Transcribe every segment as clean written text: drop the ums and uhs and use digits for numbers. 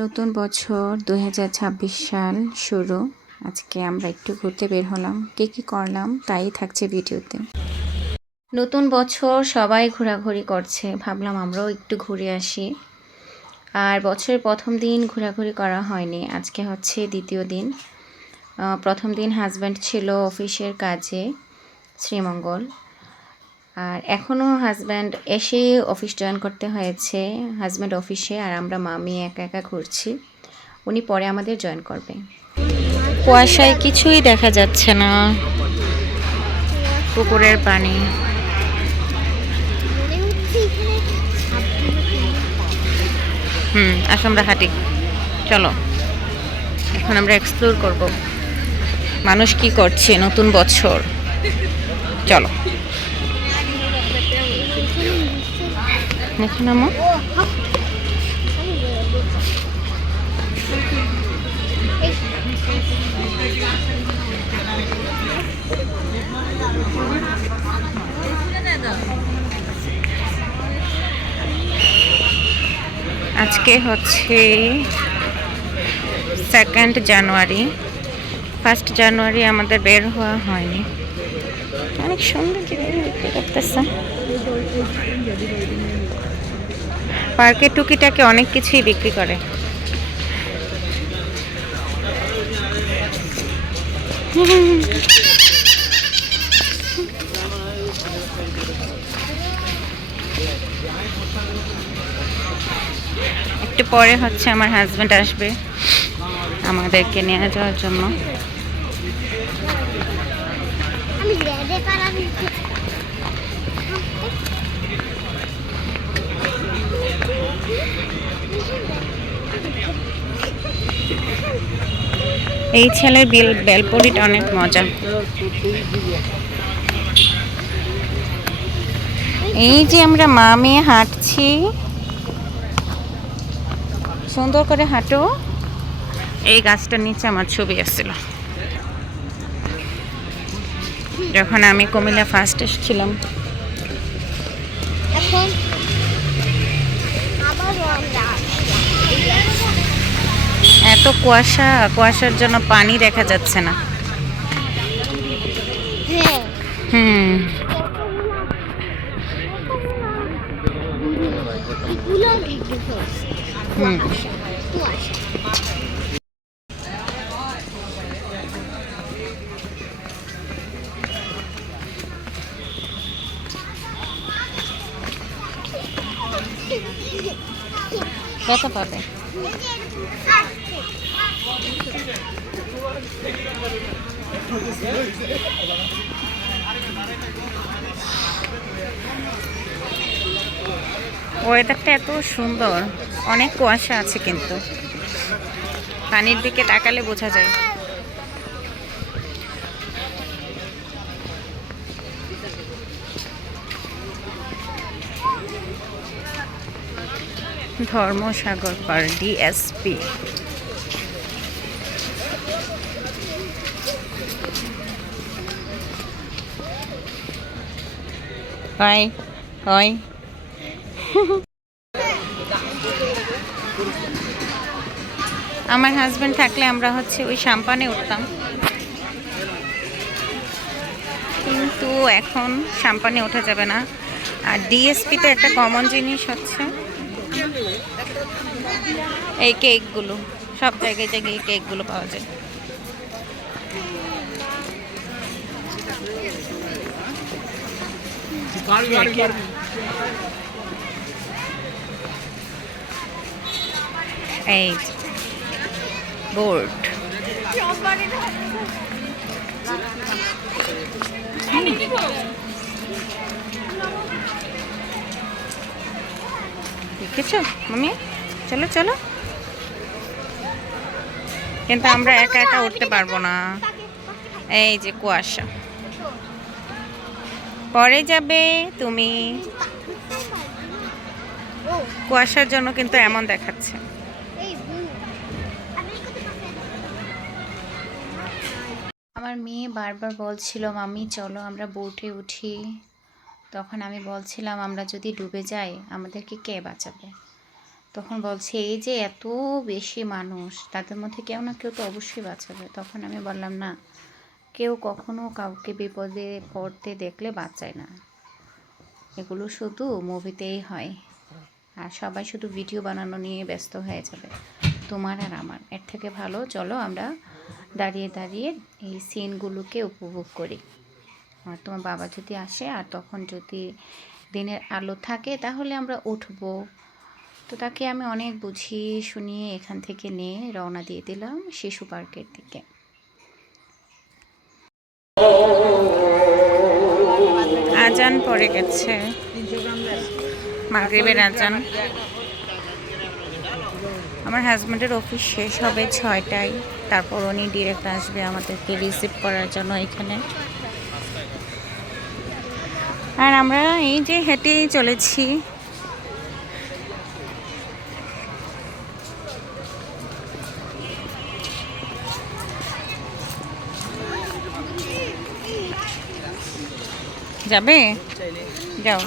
নতুন বছর ২০২৬ সাল শুরু। আজকে আমরা একটু ঘুরতে বের হলাম। কী করলাম তাই থাকছে ভিডিওতে। নতুন বছর সবাই ঘোরাঘুরি করছে, ভাবলাম আমরাও একটু ঘুরে আসি। আর বছরের প্রথম দিন ঘোরাঘুরি করা হয়নি, আজকে হচ্ছে দ্বিতীয় দিন। প্রথম দিন হাজব্যান্ড ছিল অফিসের কাজে শ্রীমঙ্গল, আর এখনও হাজব্যান্ড এসে অফিস জয়েন করতে হয়েছে। হাজব্যান্ড অফিসে আর আমরা মামি একা একা ঘুরছি। উনি পরে আমাদের জয়েন করবে। কুয়াশায় কিছুই দেখা যাচ্ছে না, পুকুরের পানি। আসো আমরা হাঁটি, চলো এখন আমরা এক্সপ্লোর করব মানুষ কি করছে নতুন বছর। চলো এখন আজকে হচ্ছে 2 জানুয়ারি। 1 জানুয়ারি আমাদের বের হওয়া হয়নি। অনেক সুন্দর বিক্রি করতেছে পার্কে, টুকিটাকে অনেক কিছুই বিক্রি করে। একটু পরে হচ্ছে আমার হাজব্যান্ড আসবে আমাদেরকে নিয়ে যাওয়ার জন্য। এই ছেলের বেলপরিটা অনেক মজা। এই যে আমরা মা মেয়ে হাঁটছি, সুন্দর করে হাঁটো। এই গাছটার নিচে আমার ছবি আসছিল যখন আমি কুমিল্লা ফার্স্ট এসেছিলাম। এত কুয়াশা, কুয়াশার জন্য পানি দেখা যাচ্ছে না। ব্যথা পাবে। ওয়েদারটা এত সুন্দর, অনেক কুয়াশা আছে কিন্তু পানির দিকে তাকালে বোঝা যায়। ধর্মসাগর পার ডিএসপি। হয় হয় আমার হাজব্যান্ড থাকলে আমরা হচ্ছে ওই সাম্পানে উঠতাম, কিন্তু এখন সাম্পানে ওঠা যাবে না। আর ডিএসপিতে একটা কমন জিনিস হচ্ছে এই কেকগুলো, সব জায়গায় জায়গায় এই কেকগুলো পাওয়া যায়। এই বোর্ড দেখেছো মামি? চলো চলো, কিন্তু আমরা একা একা উঠতে পারবো না। এই যে কুয়াশা, পরে যাবে তুমি। কুয়াশার জন্য কিন্তু এমন দেখাচ্ছে। আমার মেয়ে বারবার বলছিল মাম্মি চলো আমরা বোটে উঠি। তখন আমি বলছিলাম আমরা যদি ডুবে যাই আমাদেরকে কে বাঁচাবে? তখন বলছে এই যে এত বেশি মানুষ, তাদের মধ্যে কেউ না কেউ তো অবশ্যই বাঁচাবে। তখন আমি বললাম না, কেউ কখনো কাউকে বিপদে পড়তে দেখলে বাঁচায় না, এগুলো শুধু মুভিতেই হয়। আর সবাই শুধু ভিডিও বানানো নিয়ে ব্যস্ত হয়ে যাবে, তোমার আর আমার। এর থেকে ভালো চলো আমরা দাঁড়িয়ে দাঁড়িয়ে এই সিনগুলোকে উপভোগ করি। আর তোমার বাবা যদি আসে আর তখন যদি দিনের আলো থাকে তাহলে আমরা উঠবো। তো তাকে আমি অনেক বুঝিয়ে শুনিয়ে এখান থেকে নিয়ে রওনা দিয়ে দিলাম শিশু পার্কের দিকে। আজান পড়ে গেছে, মাগরিবের আজান। আমার হাজব্যান্ডের অফিস শেষ হবে 6টায়, তারপর উনি ডিরেক্ট আসবে আমাদেরকে রিসিভ করার জন্য এখানে। আর আমরা এই যে হেঁটেই চলেছি। যাবে, যাও।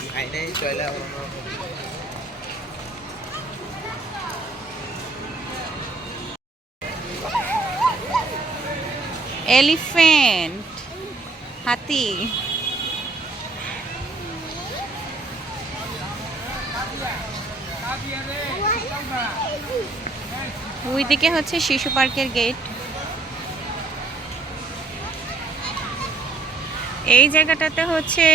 এলিফ্যান্ট, হাতি। ওইদিকে হচ্ছে শিশু পার্কের গেট। এই জায়গাটাতে হচ্ছে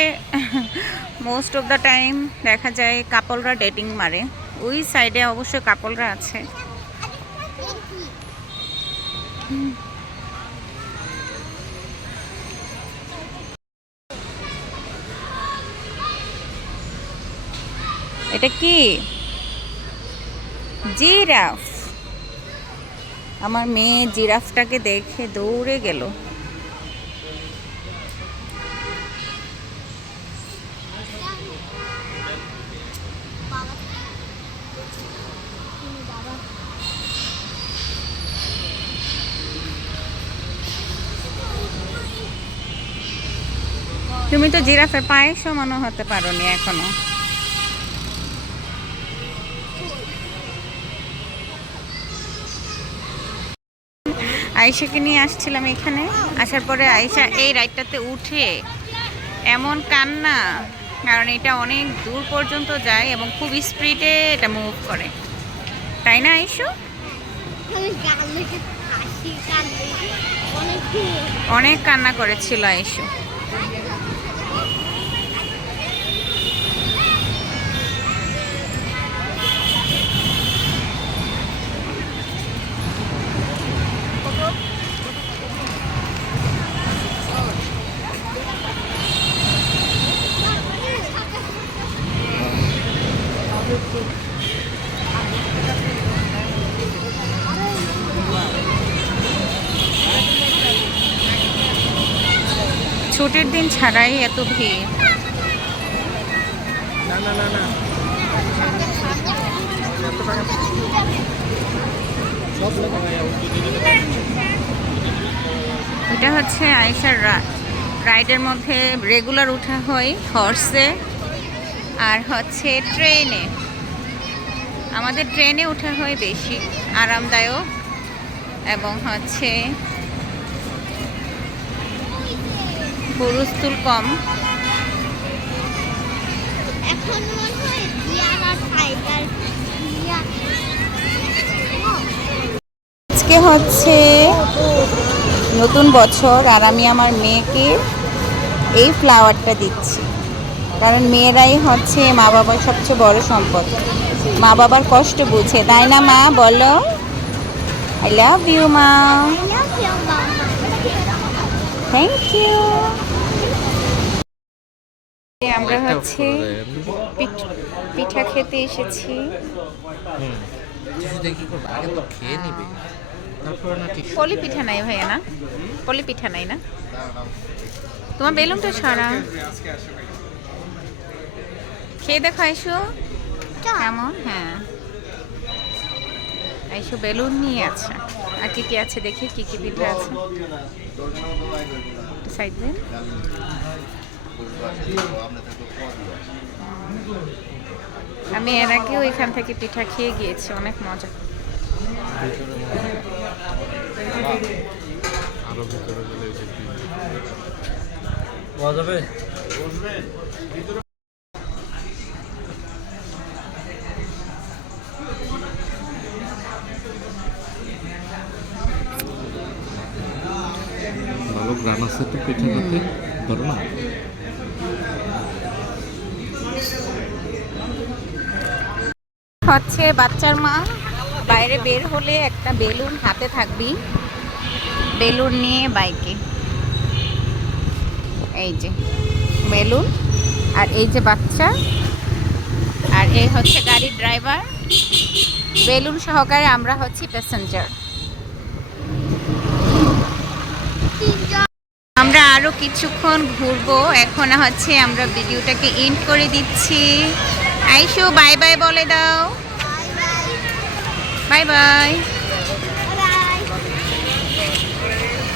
মোস্ট অফ দ্য টাইম দেখা যায় কাপলরা ডেটিং মারে। ওই সাইডে অবশ্য কাপলরা আছে। এটা কি? জিরাফ। আমার মেয়ে জিরাফটাকে দেখে দৌড়ে গেল। তুমি তো জিরাফের পায়ের সমানও হতে পারোনি এখনো। আয়েশাকে নিয়ে আসছিলাম এখানে, আসার পরে আয়েশা এই রাইডটাতে উঠে এমন কান্না, কারণ এটা অনেক দূর পর্যন্ত যায় এবং খুব স্পিডে এটা মুভ করে, তাই না আয়েশু? অনেক কান্না করেছিল আয়েশু। ছুটির দিন ছাড়াই এত ভিড়। এটা হচ্ছে আয়েশার রাইডের মধ্যে রেগুলার ওঠা হয় হর্সে আর হচ্ছে ট্রেনে। আমাদের ট্রেনে ওঠা হয় বেশি আরামদায়ক এবং হচ্ছে হুলস্থুল কম। আজকে হচ্ছে নতুন বছর আর আমি আমার মেয়েকে এই ফ্লাওয়ারটা দিচ্ছি, কারণ মেয়েরাই হচ্ছে মা বাবার সবচেয়ে বড় সম্পদ। মা বাবার কষ্ট বুঝে, তাই না মা? বলো আই লাভ ইউ মা। Thank you. আমরা হচ্ছে পিঠা খেতে এসেছি। পলি পিঠা নাই ভাইয়া, না পলি পিঠা নাই না? তোমার বেলুনটা ছাড়া খেয়ে দেখো আইসো কেমন। হ্যাঁ আইসো বেলুন নিয়ে আছে। আর কি কি আছে দেখি, কি কি পিঠা আছে সাইড দেন। আমি এর আগেও এখান থেকে পিঠা খেয়ে গিয়েছি, অনেক মজা। আরো ভিতরে গেলে ভালো গ্রান আছে তো পিঠাটাতে, ধরো না। হচ্ছে বাচ্চার মা বাইরে বের হলে একটা বেলুন হাতে থাকবি, বেলুন নিয়ে বাইকে, এই যে বেলুন, আর এই যে বাচ্চা, আর এই হচ্ছে গাড়ির ড্রাইভার, বেলুন সহকারে আমরা হচ্ছি প্যাসেঞ্জার। আমরা আরো কিছুক্ষণ ঘুরবো, এখন হচ্ছে আমরা ভিডিওটাকে এন্ড করে দিচ্ছি। আইসো বাই বাই বলে দাও, বাই বাই।